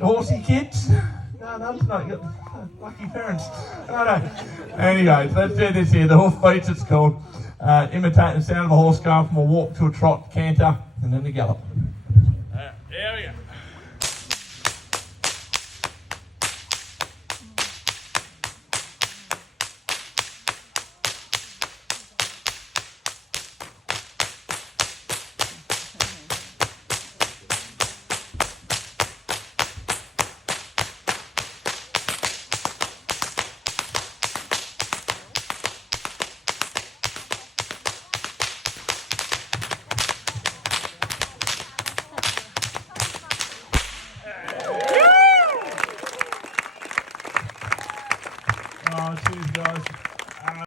horsey kids? No, none tonight. You've got lucky parents. Oh, no. Anyway, let's do this here. The hoof beats, it's called. Imitating the sound of a horse going from a walk to a trot, canter, and then the gallop. Here we go.